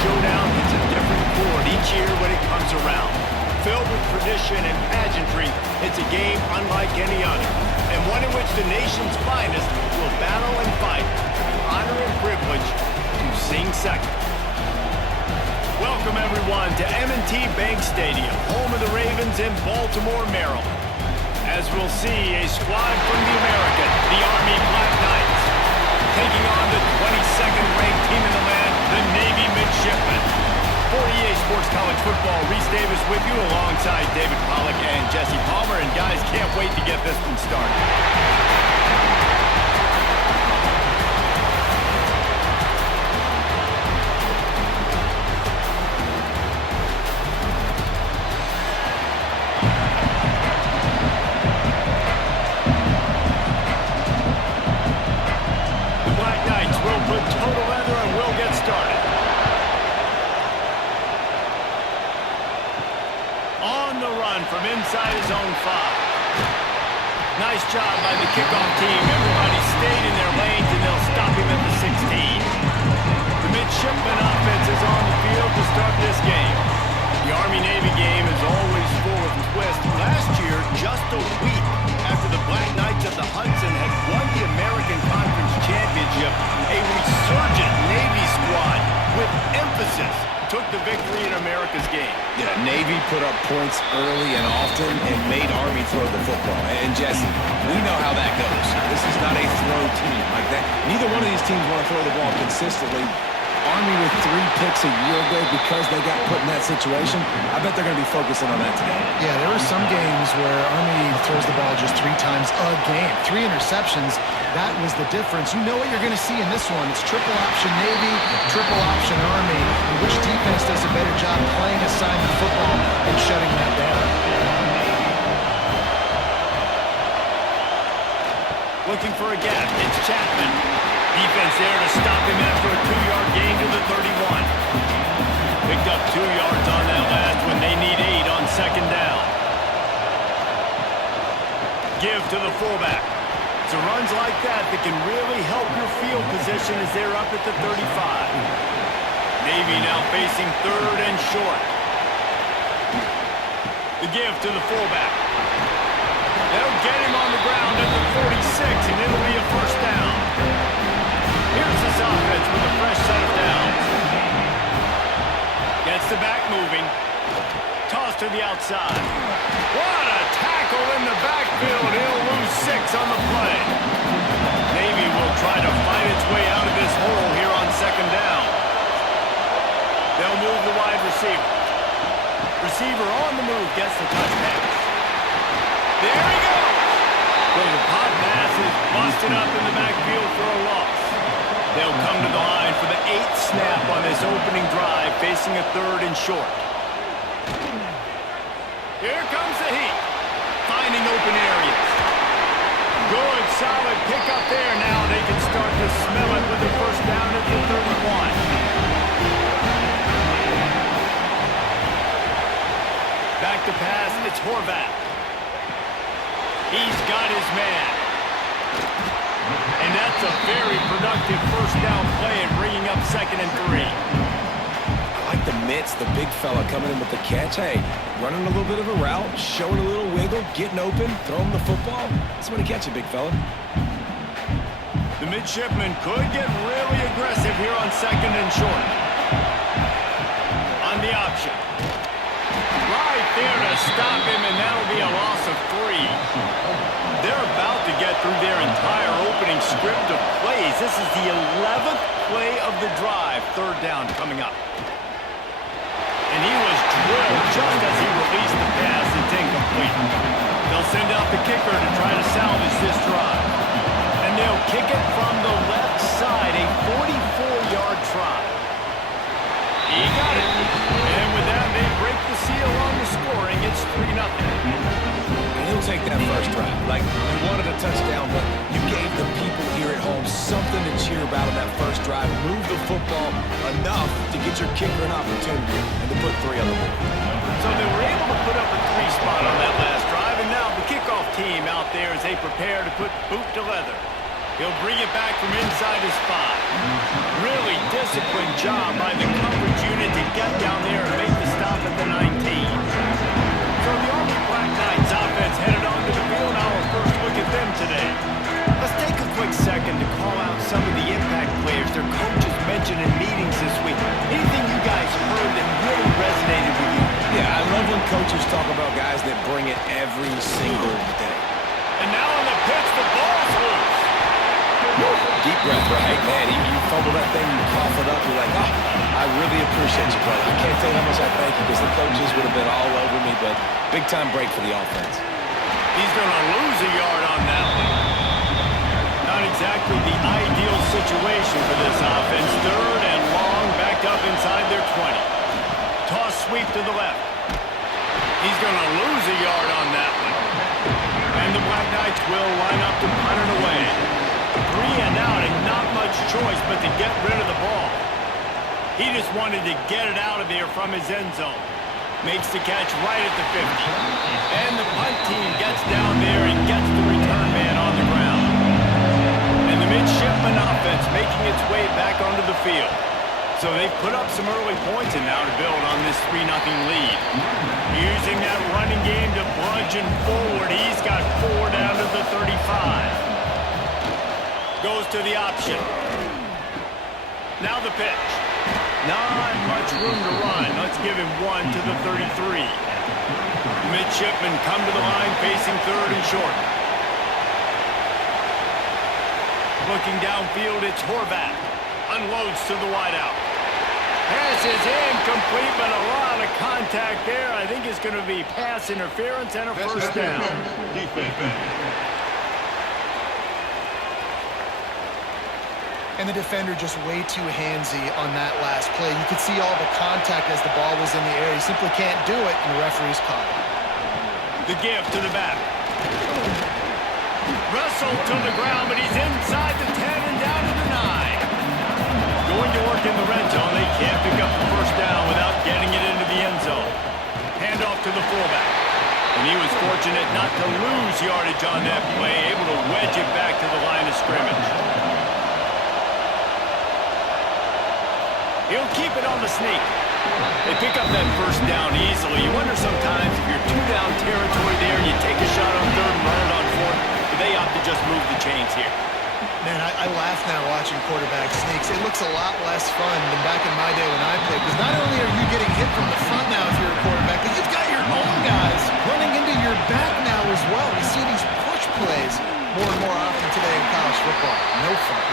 showdown hits a different chord each year when it comes around. Filled with tradition and pageantry, it's a game unlike any other, and one in which the nation's finest will battle and fight for the honor and privilege to sing second. Welcome, everyone, to M&T Bank Stadium, home of the Ravens in Baltimore, Maryland. As we'll see, a squad from the American, the Army Black Knights, taking on the 22nd-ranked team in the land, the Navy Midshipmen. For EA Sports College Football, Reese Davis with you alongside David Pollack and Jesse Palmer. And guys, can't wait to get this one started. The Black Knights will put total leather and we'll get started. On the run from inside his own 5. Nice job by the kickoff team. Everybody stayed in their lanes, and they'll stop him at the 16. The midshipman offense is on the field to start this game. The Army-Navy game is always full of twists. Last year, just a week after the Black Knights of the Hudson had won the American Conference Championship, a resurgent Navy squad with emphasis took the victory in America's game. Yeah, Navy put up points early and often and made Army throw the football. And Jesse, we know how that goes. This is not a throw team like that. Neither one of these teams want to throw the ball consistently. Army with 3 picks a year ago because they got put in that situation. I bet they're going to be focusing on that today. Yeah, there are some games where Army throws the ball just 3 times a game. 3 interceptions, that was the difference. You know what you're going to see in this one. It's triple option Navy, triple option Army. And which defense does a better job playing assignment football and shutting that down? Looking for a gap. It's Chapman. Defense there to stop him after a 2-yard gain to the 31. Picked up 2 yards on that last one. They need 8 on second down. Give to the fullback. It's runs like that that can really help your field position as they're up at the 35. Navy now facing 3rd and short. The give to the fullback. They'll get him on the ground at the 46, and it'll be a first down. Here's this offense with a fresh set of downs. Gets the back moving. Toss to the outside. What a tackle in the backfield. He'll lose 6 on the play. Navy will try to fight its way out of this hole here on second down. They'll move the wide receiver. Receiver on the move gets the touchdown. There he goes. Well, the hot pass is busted up in the backfield for a loss. They'll come to the line for the 8th snap on this opening drive, facing a 3rd and short. Here comes the heat. Finding open areas. Good, solid pickup there. Now they can start to smell it with the first down at the 31. Back to pass, it's Horvath. He's got his man. And that's a very productive first down play and bringing up 2nd and 3. I like the mitts, the big fella coming in with the catch. Hey, running a little bit of a route, showing a little wiggle, getting open, throwing the football. That's when he catch it, big fella. The midshipmen could get really aggressive here on 2nd and short. On the option. Right there to stop him, and that'll be a loss of 3. They're about to get through their entire opening script of plays. This is the 11th play of the drive. 3rd down coming up. And he was drilled just as he released the pass. It's incomplete. They'll send out the kicker to try to salvage this drive. And they'll kick it from the left side, a 44-yard try. He got it. And with that, they break the seal on the scoring. It's 3-0. And he'll take that first drive. Like, you wanted a touchdown, but you gave the people here at home something to cheer about on that first drive. Move the football enough to get your kicker an opportunity and to put 3 on the board. So they were able to put up a 3 spot on that last drive, and now the kickoff team out there as they prepare to put boot to leather. He'll bring it back from inside his 5. Really disciplined job by the coverage unit to get down there and make the stop at the 19. So the Army Black Knights offense headed onto the field. Now our first look at them today. Let's take a quick second to call out some of the impact players their coaches mentioned in meetings this week. Anything you guys heard that really resonated with you? Yeah, I love when coaches talk about guys that bring it every single day. And now on the pitch, the ball's loose. Deep breath, right? Man, you fumble that thing, you cough it up, you're like, oh, I really appreciate you, brother. I can't tell you how much I thank you because the coaches would have been all over me, but big-time break for the offense. He's going to lose a yard on that one. Not exactly the ideal situation for this offense. 3rd and long, backed up inside their 20. Toss sweep to the left. He's going to lose a yard on that one. And the Black Knights will line up to punt it away. 3 and out, and not much choice but to get rid of the ball. He just wanted to get it out of there from his end zone. Makes the catch right at the 50. And the punt team gets down there and gets the return man on the ground. And the midshipman offense making its way back onto the field. So they've put up some early points and now to build on this 3-0 lead. Using that running game to bludgeon forward. He's got 4 down to the 35. Goes to the option. Now the pitch. Not much room to run. Let's give him 1 to the 33. Midshipmen come to the line facing 3rd and short. Looking downfield, it's Horvath. Unloads to the wideout. Pass is incomplete, but a lot of contact there. I think it's going to be pass interference and a first down. And the defender just way too handsy on that last play. You could see all the contact as the ball was in the air. He simply can't do it, and the referee's caught it. The give to the back. Wrestled to the ground, but he's inside the 10 and down to the 9. Going to work in the red zone. They can't pick up the first down without getting it into the end zone. Handoff to the fullback. And he was fortunate not to lose yardage on that play, able to wedge it back to the line of scrimmage. He'll keep it on the sneak. They pick up that first down easily. You wonder sometimes if you're 2-down territory there, you take a shot on 3rd and run it on 4th, but they opt to just move the chains here. Man, I laugh now watching quarterback sneaks. It looks a lot less fun than back in my day when I played, because not only are you getting hit from the front now if you're a quarterback, but you've got your own guys running into your back now as well. We see these push plays more and more often today in college football. No fun.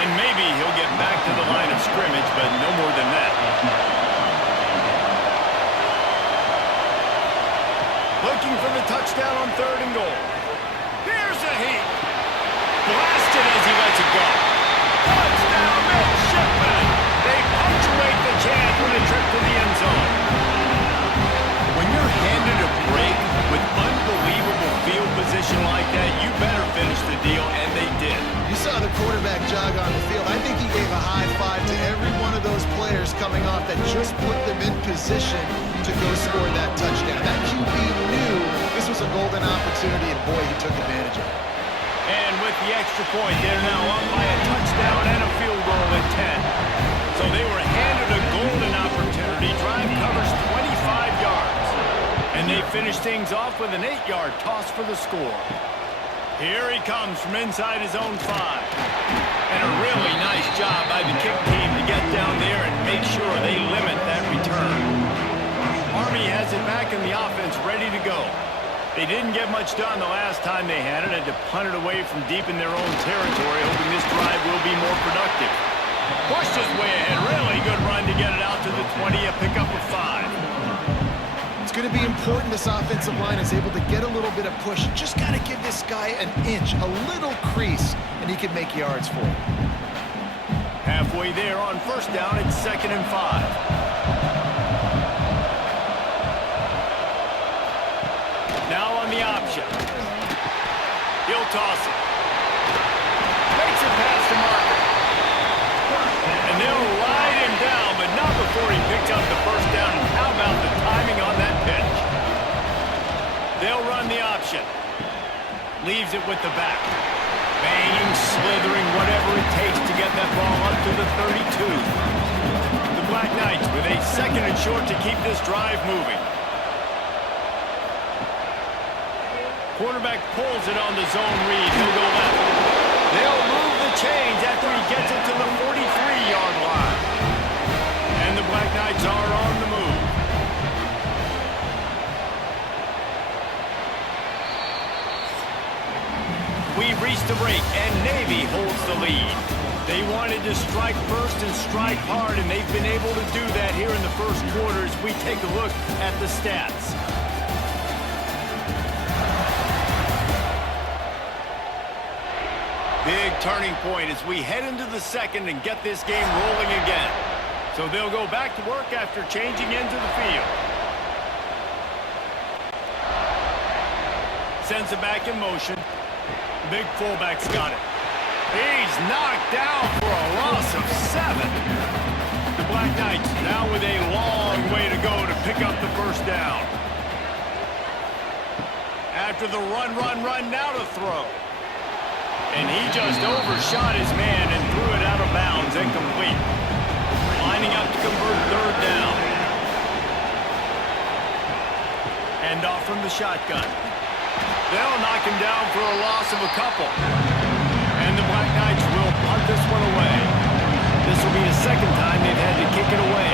And maybe he'll get back to the line of scrimmage, but no more than that. Looking for the touchdown on 3rd and goal. Here's a heat. Blasted as he lets it go. Touchdown, Midshipmen! They punctuate the chance with a trip to the end zone. When you're handed a break with unbelievable field position like that, you better finish the deal, and they did. You saw the quarterback jog on the field. I think he gave a high five to every one of those players coming off that just put them in position to go score that touchdown. That QB knew this was a golden opportunity, and boy, he took advantage of it. And with the extra point, they're now up by a touchdown and a field goal at 10. So they were handed a golden opportunity. Drive covers 25 yards. And they finish things off with an 8-yard toss for the score. Here he comes from inside his own 5. And a really nice job by the kick team to get down there and make sure they limit that return. Army has it back in the offense, ready to go. They didn't get much done the last time they had it, had to punt it away from deep in their own territory, hoping this drive will be more productive. Pushed his way ahead, really good run to get it out to the 20, a pickup of 5. It's going to be important this offensive line is able to get a little bit of push. Just got to give this guy an inch, a little crease, and he can make yards for it. Halfway there on first down, it's 2nd and 5. Now on the option. He'll toss it. Makes it past the marker. And they'll ride him down, but not before he picks up the first down. And how about the timing on that pitch? They'll run the option. Leaves it with the back. Banging slithering, whatever it takes to get that ball up to the 32. The Black Knights with a 2nd and short to keep this drive moving. Quarterback pulls it on the zone read. He'll go left. They'll move the chains after he gets it to the 43-yard line. And the Black Knights are on the move. We've reached the break, and Navy holds the lead. They wanted to strike first and strike hard, and they've been able to do that here in the first quarter as we take a look at the stats. Big turning point as we head into the second and get this game rolling again. So they'll go back to work after changing into the field. Sends it back in motion. Big fullback's got it. He's knocked down for a loss of 7. The Black Knights now with a long way to go to pick up the first down. After the run, now to throw. And he just overshot his man and threw it out of bounds, incomplete. Lining up to convert 3rd down. Hand off from the shotgun. They'll knock him down for a loss of a couple. And the Black Knights will punt this one away. This will be the 2nd time they've had to kick it away.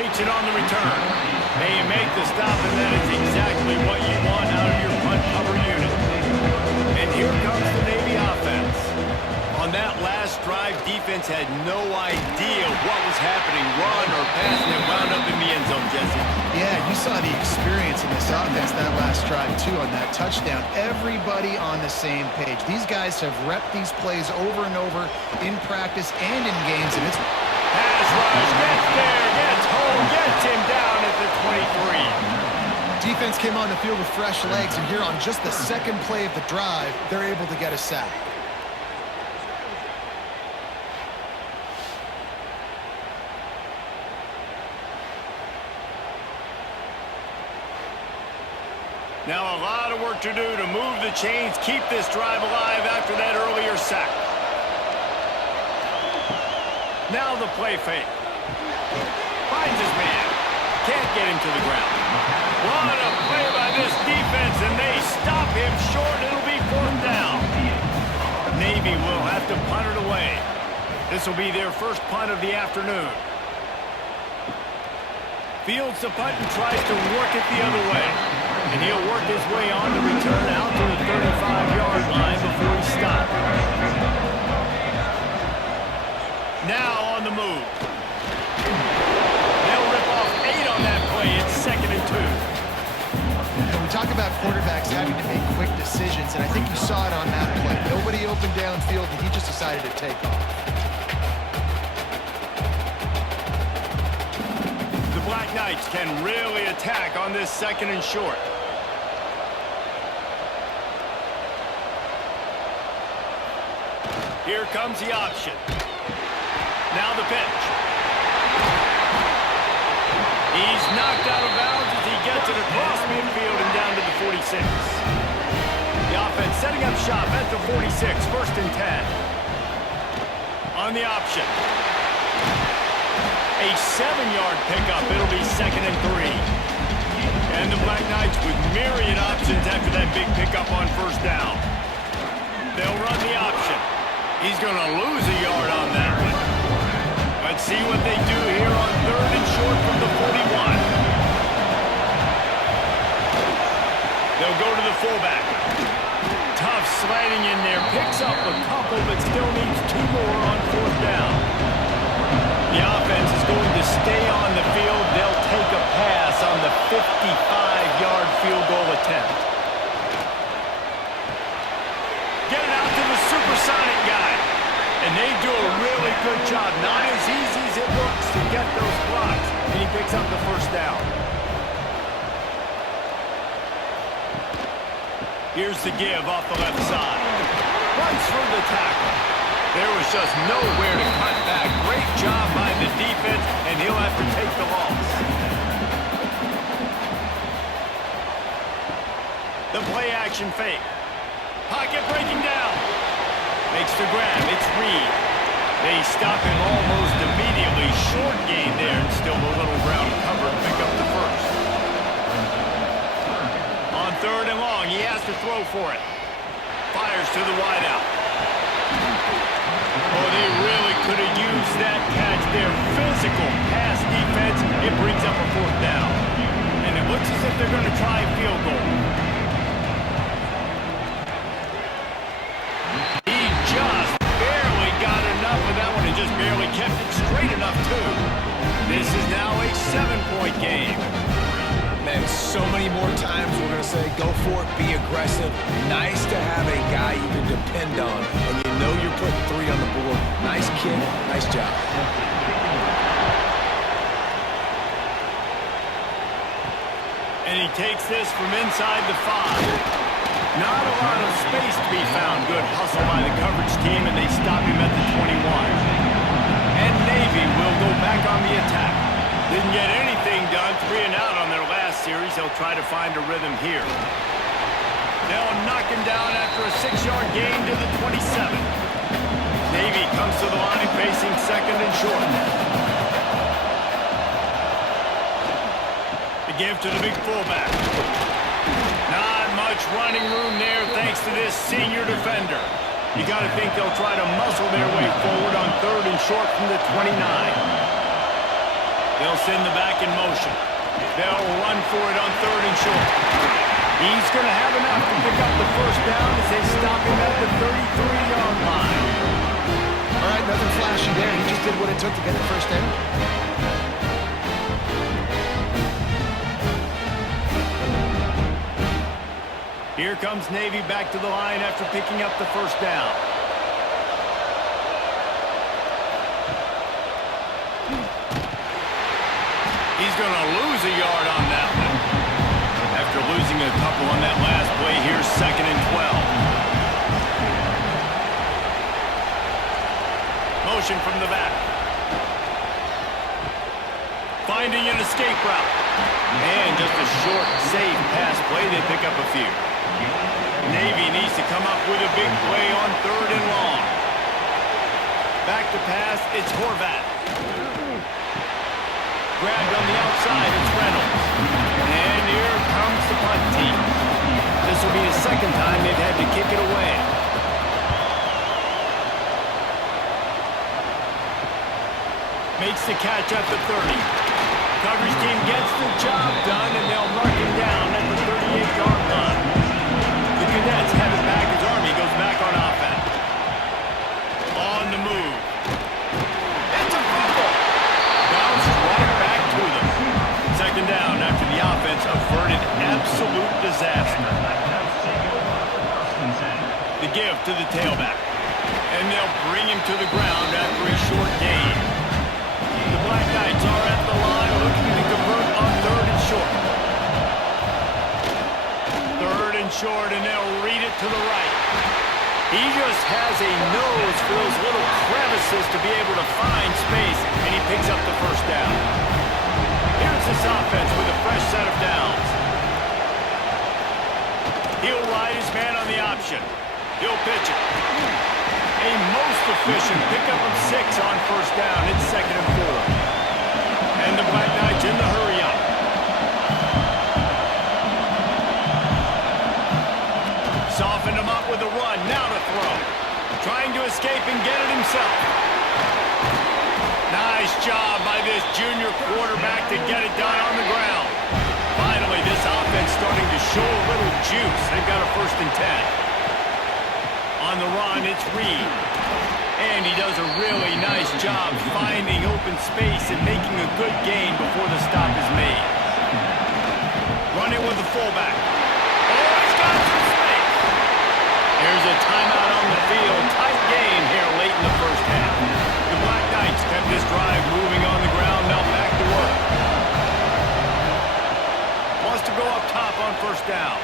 Takes it on the return. They make the stop, and that is exactly what you want out of your punt cover unit. And here comes the Navy offense. On that last drive, defense had no idea what was happening, run or pass, and it wound up in the end zone, Jesse. Yeah, you saw the experience in this offense that last drive, too, on that touchdown. Everybody on the same page. These guys have repped these plays over and over in practice and in games, and it's... Pass rush, gets there, gets home, gets him down at the 23. Defense came on the field with fresh legs, and here on just the 2nd play of the drive, they're able to get a sack. Now a lot of work to do to move the chains, keep this drive alive after that earlier sack. Now the play fake. Finds his man. Can't get him to the ground. What a play by this defense, and they stop him short. It'll be 4th down. Navy will have to punt it away. This will be their first punt of the afternoon. Fields the punt and tries to work it the other way. And he'll work his way on to return out to the 35-yard line before he stops. Now on the move. They'll rip off 8 on that play. It's 2nd and 2. And we talk about quarterbacks having to make quick decisions, and I think you saw it on that play. Nobody opened downfield, and he just decided to take off. The Black Knights can really attack on this 2nd and short. Here comes the option. Now the pitch. He's knocked out of bounds as he gets it across midfield and down to the 46. The offense setting up shop at the 46, 1st and 10. On the option. A 7-yard pickup. It'll be 2nd and 3. And the Black Knights with myriad options after that big pickup on 1st down. They'll run the option. He's going to lose a yard on that one. Let's see what they do here on 3rd and short from the 41. They'll go to the fullback. Tough sliding in there. Picks up a couple, but still needs 2 more on 4th down. The offense is going to stay on the field. They'll take a pass on the 55-yard field goal attempt. Get it out to the supersonic guy. And they do a really good job. Not as easy as it looks to get those blocks. And he picks up the 1st down. Here's the give off the left side. Runs through the tackle. There was just nowhere to cut back. Great job by the defense, and he'll have to take the loss. The play action fake. Pocket breaking down. Makes the grab. It's Reed. They stop him almost immediately. Short gain there and still a little ground cover to pick up the first. On 3rd and long, he has to throw for it. Fires to the wideout. Oh, they really could have used that catch there. Physical pass defense. It brings up a 4th down. And it looks as if they're going to try a field goal. He just barely got enough of that one and just barely kept it straight enough, too. This is now a 7-point game. Man, so many more times we're going to say, go for it, be aggressive. Nice to have a guy you can depend on, and you know you're putting 3 on the board. Nice kick, nice job. And he takes this from inside the 5. Not a lot of space to be found. Good hustle by the coverage team, and they stop him at the 21. And Navy will go back on the attack. Didn't get anything done. 3 and out on their last series. They'll try to find a rhythm here. They'll knock him down after a 6-yard gain to the 27. Navy comes to the line facing 2nd and short. The give to the big fullback. Not much running room there thanks to this senior defender. You got to think they'll try to muscle their way forward on 3rd and short from the 29. They'll send the back in motion. They'll run for it on 3rd and short. He's going to have enough to pick up the first down as they stop him at the 33-yard line. All right, nothing flashy there. He just did what it took to get the first down. Here comes Navy back to the line after picking up the first down. He's going to lose a yard on that one. After losing a couple on that last play, here's 2nd and 12. Motion from the back. Finding an escape route. And just a short, safe pass play. They pick up a few. Navy needs to come up with a big play on 3rd and long. Back to pass, it's Horvat. Grabbed on the outside, it's Reynolds. And here comes the punt team. This will be the 2nd time they've had to kick it away. Makes the catch at the 30. Coverage team gets the job done, and they'll mark him down at the 38-yard line. The Cadets have it back as Army goes back on offense. On the move. It's a fumble. Bounced right back to them. 2nd down after the offense averted absolute disaster. The give to the tailback. And they'll bring him to the ground after a short gain. The Black Knights are at the line looking to convert on 3rd and short. 3rd and short, and they'll read it to the right. He just has a nose for those little crevices to be able to find space, and he picks up the first down. Here's this offense with a fresh set of downs. He'll ride his man on the option. He'll pitch it. A most efficient pickup of 6 on first down. It's 2nd and 4. And the Black Knights in the hurry up. Softened him up with a run. Now to throw. Trying to escape and get it himself. Nice job by this junior quarterback to get it done on the ground. Finally, this offense starting to show a little juice. They've got a 1st and 10. On the run, it's Reed. And he does a really nice job finding open space and making a good gain before the stop is made. Running with the fullback. Oh, he's got some space. There's a timeout on the field. Tight game here late in the first half. The Black Knights kept this drive moving on the ground. Now back to work. Wants to go up top on first down.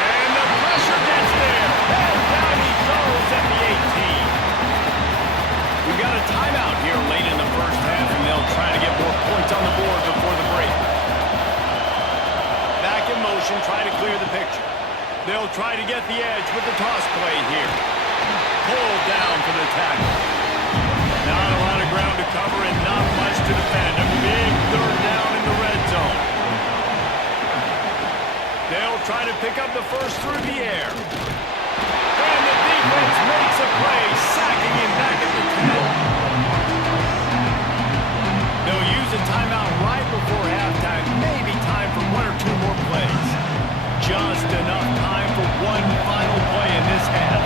And the pressure gets there. And down he goes at the 18. We've got a timeout here late in the first half, and they'll try to get more points on the board before the break. Back in motion. formation, try to clear the picture. They'll try to get the edge with the toss play here. Pulled down for the tackle. Not a lot of ground to cover and not much to defend. A big third down in the red zone. They'll try to pick up the first through the air. And the defense makes a play, sacking him back at the 10. They'll use a timeout right before halftime. Maybe time for one or two more plays. Just enough time for one final play in this half.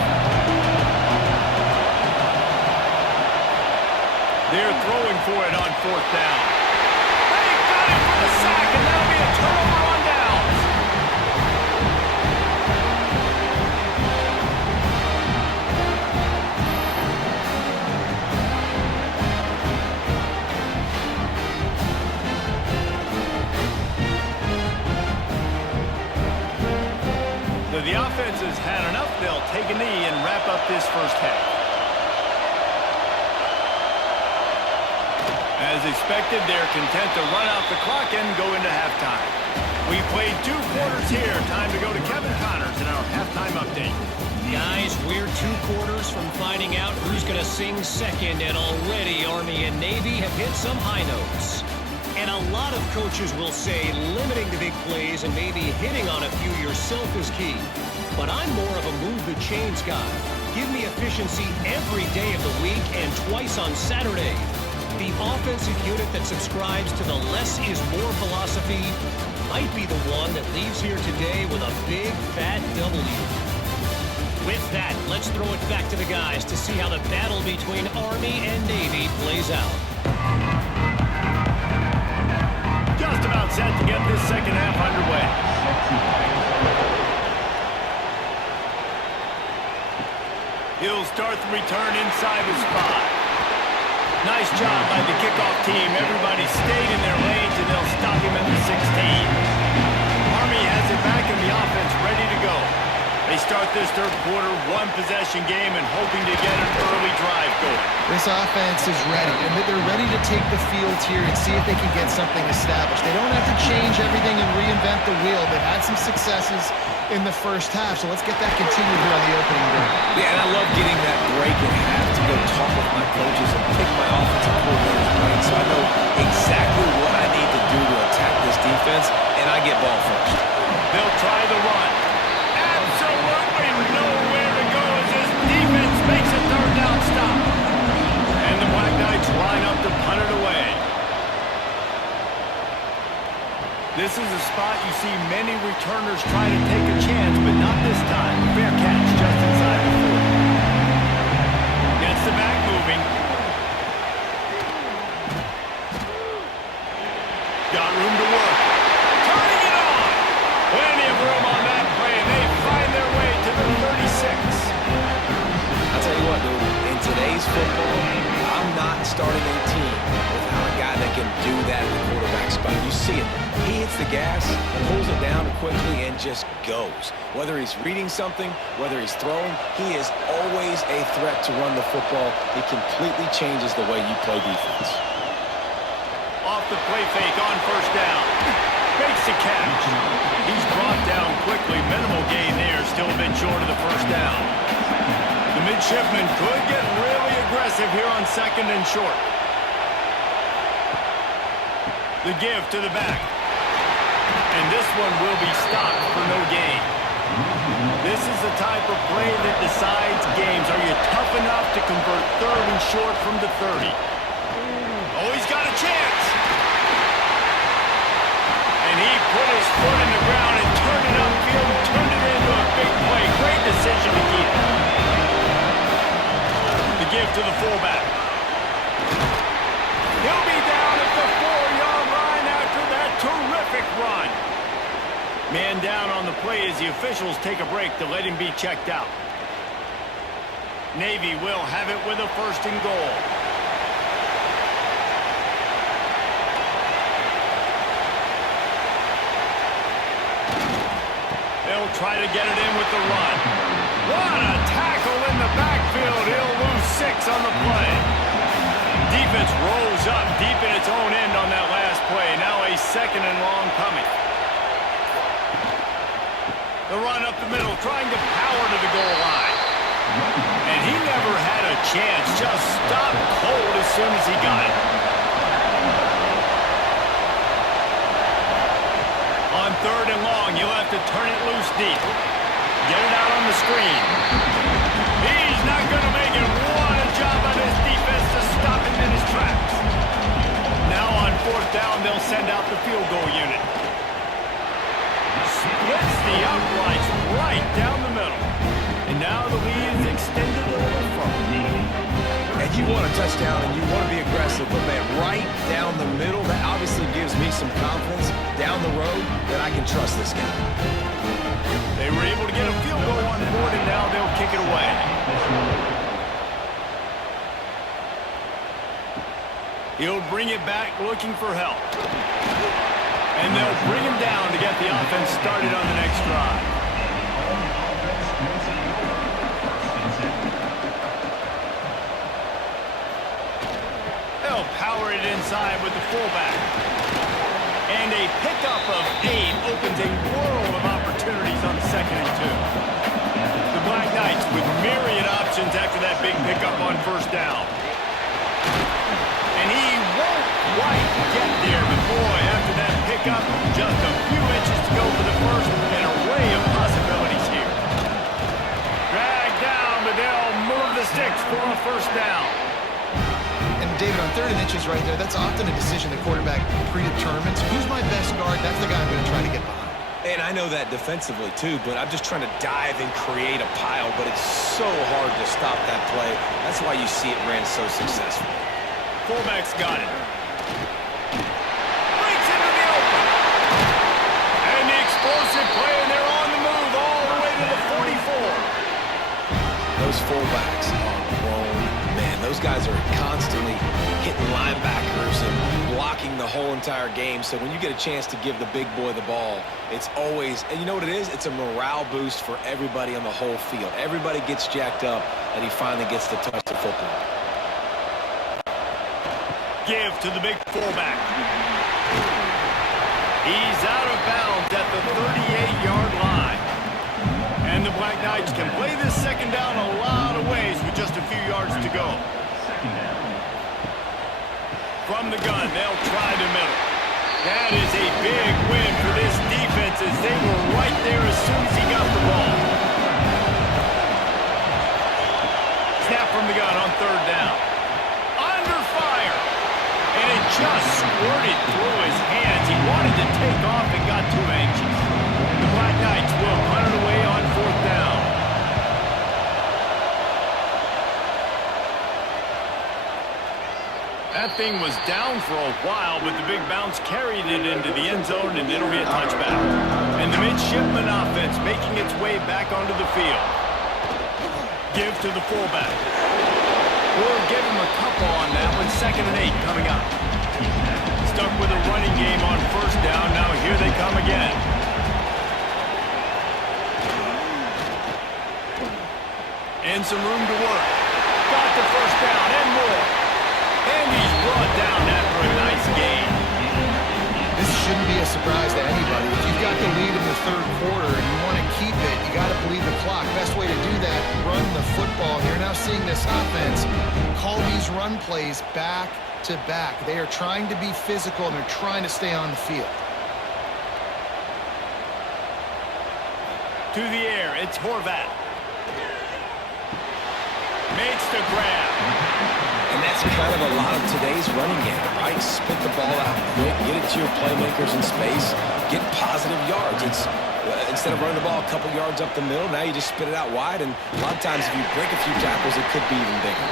They're throwing for it on fourth down. They got it for the sack, and that'll be a turnover on downs. So the offense has had enough. They'll take a knee and wrap up this first half. As expected, they're content to run out the clock and go into halftime. We played 2 quarters here. Time to go to Kevin Connors in our halftime update. Guys, we're 2 quarters from finding out who's going to sing second, and already Army and Navy have hit some high notes. And a lot of coaches will say limiting the big plays and maybe hitting on a few yourself is key. But I'm more of a move the chains guy. Give me efficiency every day of the week and twice on Saturday. The offensive unit that subscribes to the less is more philosophy might be the one that leaves here today with a big, fat W. With that, let's throw it back to the guys to see how the battle between Army and Navy plays out. Just about set to get this second half underway. He'll start the return inside his spot. Nice job by the kickoff team. Everybody stayed in their lanes, and they'll stop him at the 16. Army has it back in the offense, ready to go. They start this third quarter, 1-possession game, and hoping to get an early drive going. This offense is ready, and they're ready to take the field here and see if they can get something established. They don't have to change everything and reinvent the wheel. They've had some successes in the first half, so let's get that continued here on the opening drive. Yeah, and I love getting that break and have to go talk with my coaches and pick my offensive coordinator's brain, so I know exactly what I need to do to attack this defense, and I get ball first. They'll try the run. Absolutely nowhere to go as this defense makes a third down stop. And the Black Knights line up to punt it away. This is a spot you see many returners try to take a chance, but not this time. Fair catch just inside the 40. Gets the back moving. Got room to work. Turning it on. Plenty of room on that play. They find their way to the 36. I'll tell you what, dude, in today's football, I'm not starting a team without a guy that can do that at the quarterback spot. You see it. He hits the gas, pulls it down quickly, and just goes. Whether he's reading something, whether he's throwing, he is always a threat to run the football. He completely changes the way you play defense. Off the play fake on first down. Makes the catch. He's brought down quickly. Minimal gain there. Still a bit short of the first down. The midshipman could get really aggressive here on second and short. The give to the back. And this one will be stopped for no gain. This is the type of play that decides games. Are you tough enough to convert third and short from the 30? Oh, he's got a chance. And he put his foot in the ground and turned it upfield and turned it into a big play. Great decision to keep it. The give to the fullback. He'll be down at the 4-yard line after that terrific run. Man down on the play as the officials take a break to let him be checked out. Navy will have it with a first and goal. They'll try to get it in with the run. What a tackle in the backfield. He'll lose 6 on the play. Defense rolls up deep in its own end on that last play. Now a second and long coming. The run up the middle, trying to power to the goal line. And he never had a chance, just stopped cold as soon as he got it. On 3rd and long, you'll have to turn it loose deep. Get it out on the screen. He's not going to make it. What a job on his defense to stop him in his tracks. Now on 4th down, they'll send out the field goal unit. Splits the uprights right down the middle. And now the lead is extended a little further. And you want a touchdown and you want to be aggressive, but man, right down the middle, that obviously gives me some confidence down the road that I can trust this guy. They were able to get a field goal on the board, and now they'll kick it away. He'll bring it back looking for help. And they'll bring him down to get the offense started on the next drive. They'll power it inside with the fullback. And a pickup of 8 opens a world of opportunities on 2nd and 2. The Black Knights with myriad options after that big pickup on 1st down. And he won't quite get there, but boy, after that pickup, just a few inches to go for the first, and an array of possibilities here. Dragged down, but they'll move the sticks for a 1st down. And David, on 3rd and inches right there, that's often a decision the quarterback predetermines. Who's my best guard? That's the guy I'm going to try to get behind. And I know that defensively too, but I'm just trying to dive and create a pile, but it's so hard to stop that play. That's why you see it ran so successful. Fullback's got it. Breaks into the open. And the explosive play, and they're on the move all the way to the 44. Those fullbacks are grown men. Those guys are constantly hitting linebackers and blocking the whole entire game. So when you get a chance to give the big boy the ball, it's always, and you know what it is? It's a morale boost for everybody on the whole field. Everybody gets jacked up, and he finally gets to touch the football. Give to the big fullback. He's out of bounds at the 38-yard line. And the Black Knights can play this 2nd down a lot of ways with just a few yards to go. From the gun, they'll try the middle. That is a big win for this defense as they were right there as soon as he got the ball. Snap from the gun on 3rd down. Under fire. And it just squirted through his hands. He wanted to take off and got too anxious. The Black Knights will punt it away on 4th down. That thing was down for a while, but the big bounce carried it into the end zone, and it'll be a touchback. And the midshipman offense making its way back onto the field. Give to the fullback. We'll give him a couple on that one. 2nd and 8 coming up. Stuck with a running game on 1st down. Now here they come again. And some room to work. Got the 1st down and more. And he's brought down after a nice gain. This shouldn't be a surprise to anybody. If you've got the lead in the 3rd quarter and you want to keep it, you got to bleed the clock. Best way to do that, run the football. You're now seeing this offense call these run plays back to back. They are trying to be physical, and they're trying to stay on the field. To the air, it's Horvat. Makes the grab. And that's kind of a lot of today's running game, right? Spit the ball out quick, get it to your playmakers in space, get positive yards. It's instead of running the ball a couple yards up the middle, now you just spit it out wide, and a lot of times if you break a few tackles, it could be even bigger.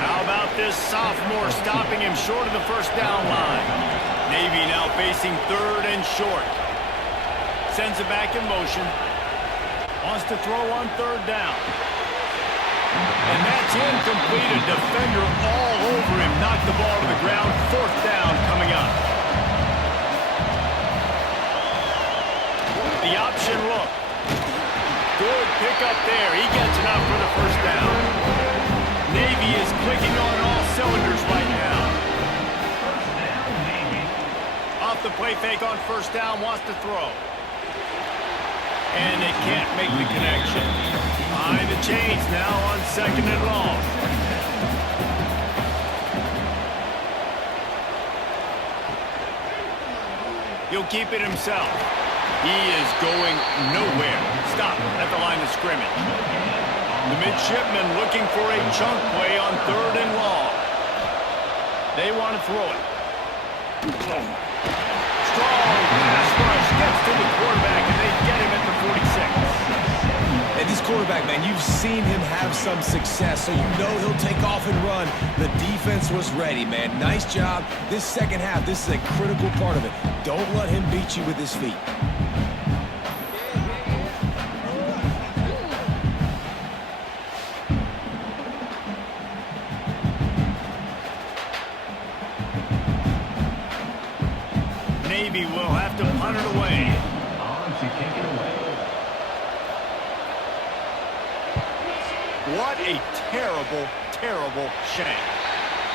How about this sophomore stopping him short of the 1st down line? Navy now facing 3rd and short. Sends it back in motion. Wants to throw on 3rd down. And that's incomplete. A defender all over him. Knocked the ball to the ground. 4th down coming up. The option look. Good pick up there. He gets enough for the 1st down. Navy is clicking on all cylinders right now. Off the play fake on 1st down. Wants to throw. And they can't make the connection. Behind the chains now on 2nd and long. He'll keep it himself. He is going nowhere. Stop at the line of scrimmage. The midshipmen looking for a chunk play on 3rd and long. They want to throw it. Strong pass rush gets to the quarterback, and they get him at the 46. And this quarterback, man, you've seen him have some success, so you know he'll take off and run. The defense was ready, man. Nice job. This second half, this is a critical part of it. Don't let him beat you with his feet. Navy will have to punt it away. What a terrible, terrible shank.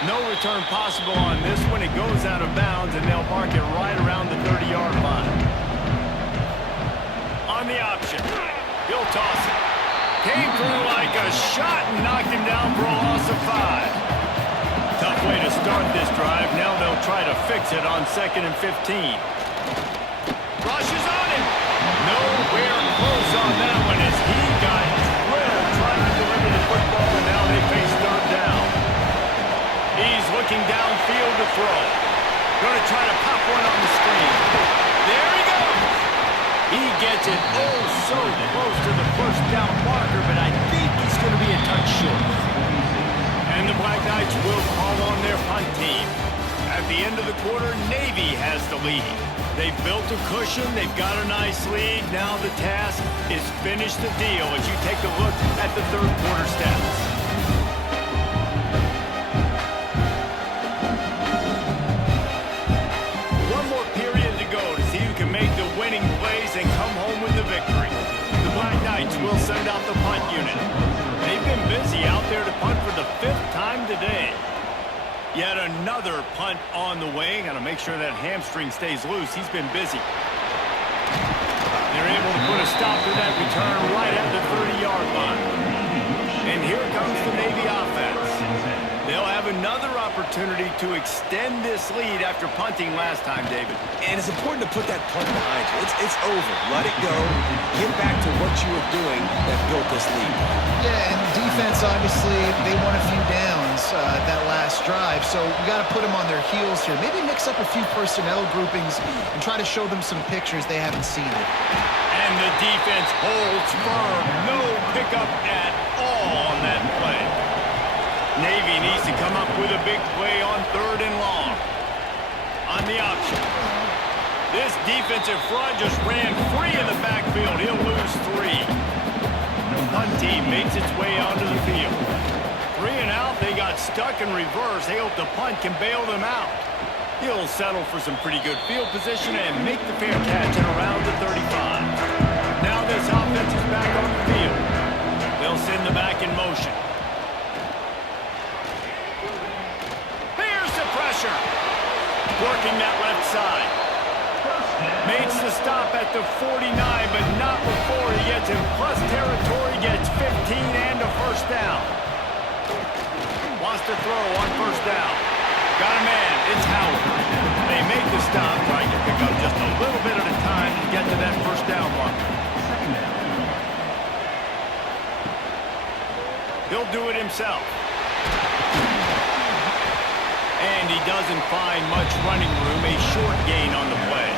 No return possible on this one. It goes out of bounds, and they'll mark it right around the 30-yard line. On the option, he'll toss it. Came through like a shot and knocked him down for a loss of 5. Tough way to start this drive. Now they'll try to fix it on 2nd and 15. Rushes on him. Nowhere close on that one as he got drilled trying to deliver the football, and now they face 3rd down. He's looking downfield to throw. Going to try to pop one on the screen. There he goes. He gets it oh so close to the 1st down marker, but I think he's going to be a touch short. And the Black Knights will call on their punt team. At the end of the quarter, Navy has the lead. They've built a cushion. They've got a nice lead. Now the task is finish the deal as you take a look at the 3rd quarter stats. One more period to go to see who can make the winning plays and come home with the victory. The Black Knights will send out the punt unit. They've been busy out there to punt for the 5th time today. Yet another punt on the way. Got to make sure that hamstring stays loose. He's been busy. They're able to put a stop to that return right at the 30-yard line. And here comes the Navy offense. They'll have another opportunity to extend this lead after punting last time, David. And it's important to put that punt behind you. It's over. Let it go. Get back to what you were doing that built this lead. Yeah, and defense, obviously, they won a few downs that last drive, so we got to put them on their heels here. Maybe mix up a few personnel groupings and try to show them some pictures they haven't seen it. And the defense holds firm. No pickup at all on that play. Navy needs to come up with a big play on 3rd and long. On the option. This defensive front just ran free in the backfield. He'll lose 3. The punt team makes its way onto the field. 3 and out. They got stuck in reverse. They hope the punt can bail them out. He'll settle for some pretty good field position and make the fair catch at around the 35. Now this offense is back on the field. They'll send the back in motion. Pressure. Working that left side. Makes the stop at the 49, but not before he gets in plus territory, gets 15 and a 1st down. Wants to throw on 1st down. Got a man. It's Howard. They make the stop, trying to pick up just a little bit at a time to get to that 1st down mark. He'll do it himself. And he doesn't find much running room, a short gain on the play.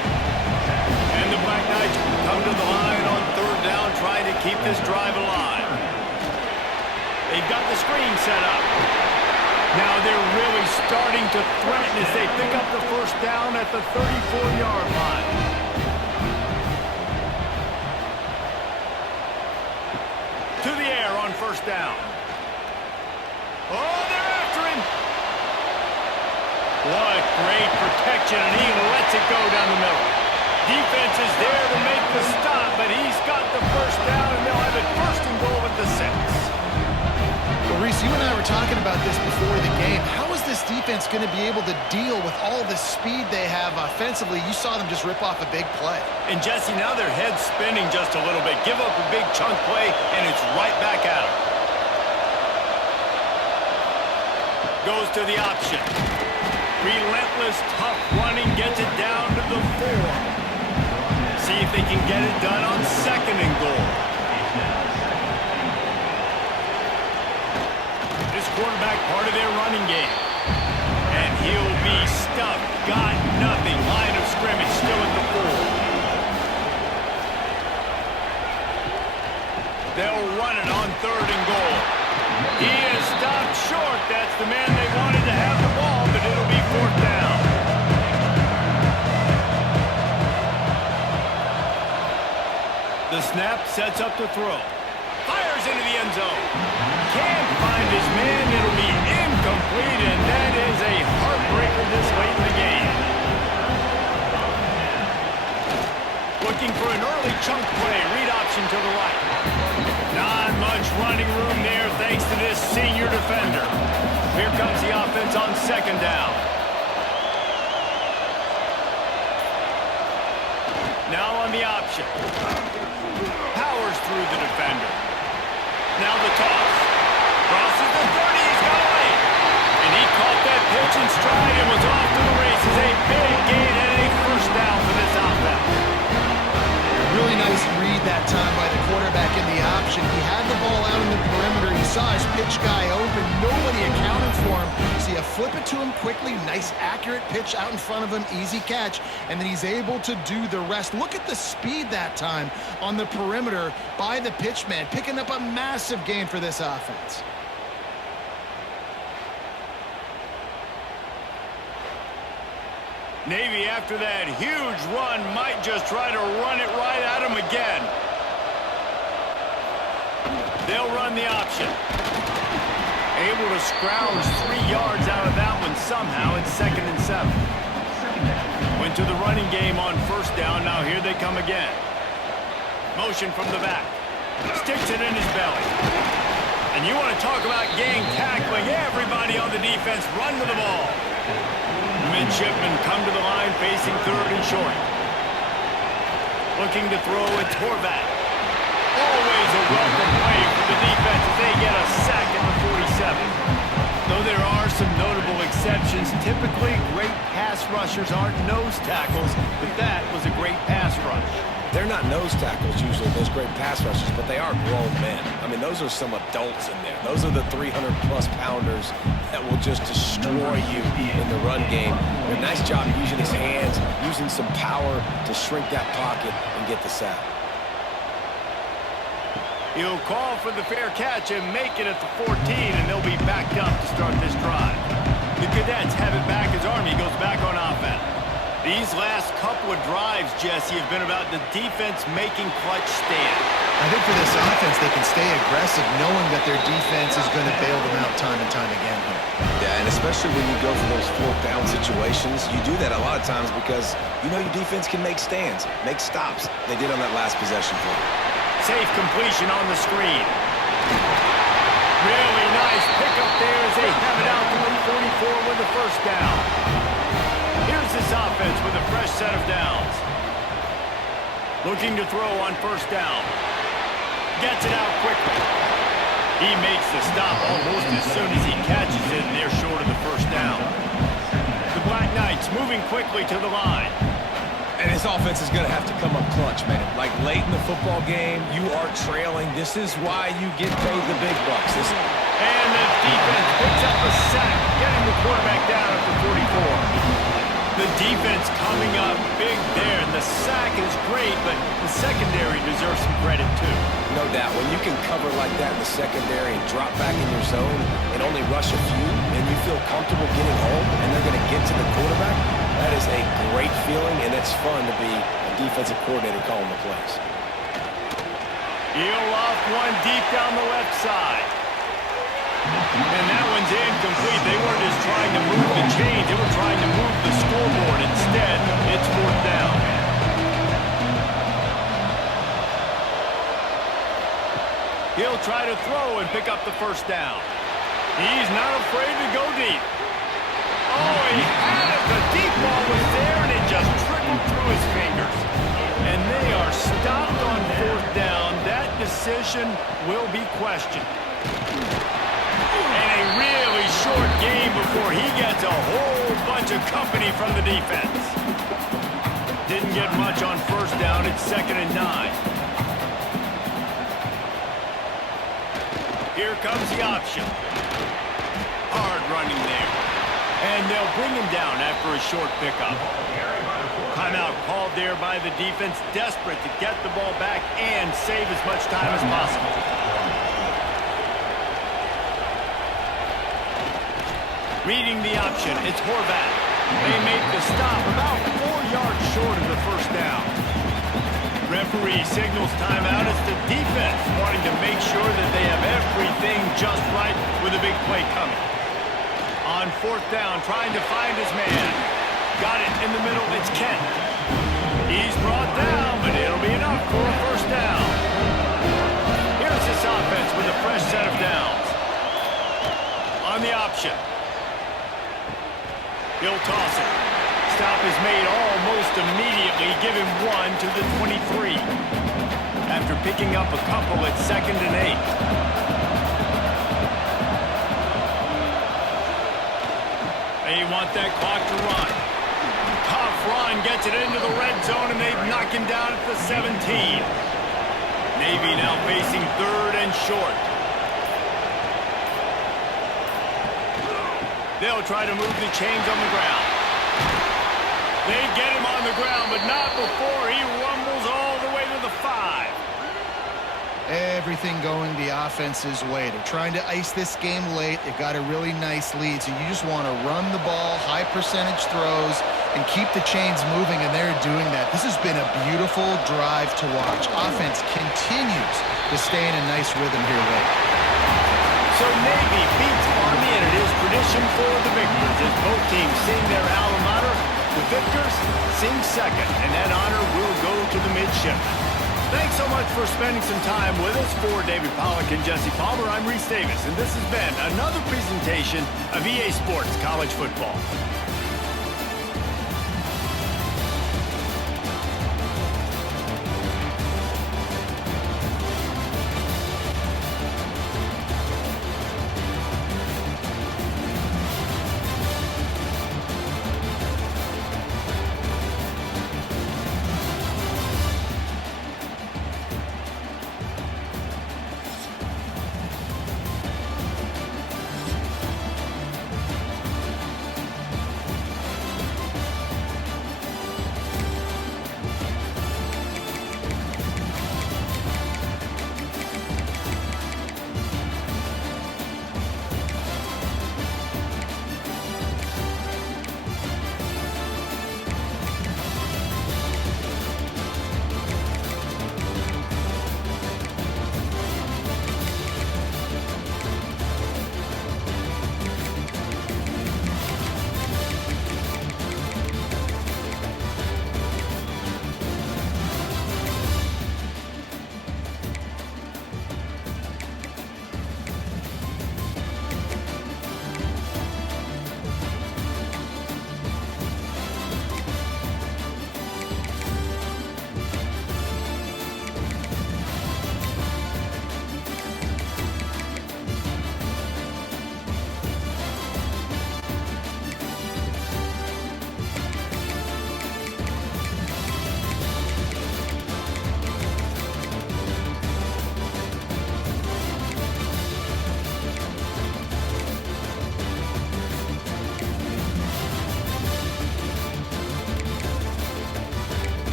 And the Black Knights come to the line on 3rd down, trying to keep this drive alive. They've got the screen set up. Now they're really starting to threaten as they pick up the 1st down at the 34-yard line. To the air on 1st down. Oh, they're after him. What great protection, and he lets it go down the middle. Defense is there to make the stop, but he's got the 1st down, and they'll have it 1st and goal at the 6. Well, Reese, you and I were talking about this before the game. How is this defense defense going to be able to deal with all the speed they have offensively? You saw them just rip off a big play. And Jesse, now their head's spinning just a little bit. Give up a big chunk play, and it's right back at them. Goes to the option. Relentless, tough running, gets it down to the 4. See if they can get it done on 2nd and goal. This quarterback part of their running game. And he'll be stuck. Got nothing. Line of scrimmage still at the 4. They'll run it on 3rd and goal. He is stopped short. That's the man they wanted to have the ball, but it'll be 4th down. The snap sets up to throw. Fires into the end zone. Can't find his man. It'll be incomplete, and that is a heartbreaker this late in the game. Looking for an early chunk play. Read option to the right. Not much running room there thanks to this senior defender. Here comes the offense on 2nd down. Now on the option. Powers through the defender. Now the toss. Crosses the 30. He's got away. And he caught that pitch in stride and was off to the races. A big gain and a 1st down for this offense. Really nice read that time by the quarterback in the option. He had the ball out in the perimeter. He saw his pitch guy open. Nobody accounted for him. So you flip it to him quickly. Nice, accurate pitch out in front of him. Easy catch. And then he's able to do the rest. Look at the speed that time on the perimeter by the pitch man, picking up a massive gain for this offense. Navy, after that huge run, might just try to run it right at him again. They'll run the option. Able to scrounge 3 yards out of that one somehow. It's 2nd and 7. Went to the running game on 1st down. Now here they come again. Motion from the back. Sticks it in his belly. And you want to talk about gang tackling. Everybody on the defense run to the ball. Midshipmen come to the line facing 3rd and short. Looking to throw at Horvat. Always a welcome play for the defense as they get a sack at the 47. Though there are some notable exceptions, typically great pass rushers aren't nose tackles, but that was a great pass rush. They're not nose tackles usually, those great pass rushers, but they are grown men. I mean, those are some adults in there. Those are the 300-plus pounders that will just destroy you in the run game. A nice job using his hands, using some power to shrink that pocket and get the sack. He'll call for the fair catch and make it at the 14, and they'll be backed up to start this drive. The Cadets have it back as Army goes back on offense. These last couple of drives, Jesse, have been about the defense making clutch stand. I think for this offense, they can stay aggressive knowing that their defense is going to bail them out time and time again here. Yeah, and especially when you go for those 4th down situations, you do that a lot of times because you know your defense can make stands, make stops. They did on that last possession play. Safe completion on the screen. Really nice pickup there as they have it out to the 44 with the 1st down. Here's this offense with a fresh set of downs. Looking to throw on 1st down. Gets it out quickly. He makes the stop almost as soon as he catches it, and they're short of the 1st down. The Black Knights moving quickly to the line. And his offense is going to have to come up clutch, man. Like late in the football game, you are trailing. This is why you get paid the big bucks. And the defense picks up a sack, getting the quarterback down at the 44. The defense coming up big there, and the sack is great, but the secondary deserves some credit too. No doubt. When you can cover like that in the secondary and drop back in your zone and only rush a few, and you feel comfortable getting home, and they're going to get to the quarterback, that is a great feeling, and it's fun to be a defensive coordinator calling the plays. He'll off one deep down the left side. And that one's incomplete. They weren't just trying to move the chains. They were trying to move the scoreboard. Instead, it's 4th down. He'll try to throw and pick up the 1st down. He's not afraid to go deep. Oh, he had it. The deep ball was there, and it just trickled through his fingers. And they are stopped on fourth down. That decision will be questioned. And a really short game before he gets a whole bunch of company from the defense. Didn't get much on first down. It's 2nd and 9. Here comes the option. Hard running there. And they'll bring him down after a short pickup. Timeout called there by the defense, desperate to get the ball back and save as much time as possible. Reading the option, it's Horvath. They make the stop about 4 yards short of the first down. Referee signals timeout. It's the defense wanting to make sure that they have everything just right with a big play coming. On fourth down, trying to find his man. Got it in the middle. It's Kent. He's brought down, but it'll be enough for a first down. Here's this offense with a fresh set of downs. On the option. He'll toss it. Stop is made almost immediately. Give him 1 to the 23. After picking up a couple at 2nd and 8. They want that clock to run. Tough run gets it into the red zone, and they knock him down at the 17. Navy now facing 3rd and short. They'll try to move the chains on the ground. They get him on the ground, but not before he rumbles all the way to the 5. Everything going the offense's way. They're trying to ice this game late. They've got a really nice lead, so you just want to run the ball, high percentage throws, and keep the chains moving, and they're doing that. This has been a beautiful drive to watch. Offense continues to stay in a nice rhythm here late. So Navy beats Army, and it is tradition for the victors as both teams sing their alma mater. The victors sing second, and that honor will go to the midshipmen. Thanks so much for spending some time with us. For David Pollack and Jesse Palmer, I'm Reese Davis, and this has been another presentation of EA Sports College Football.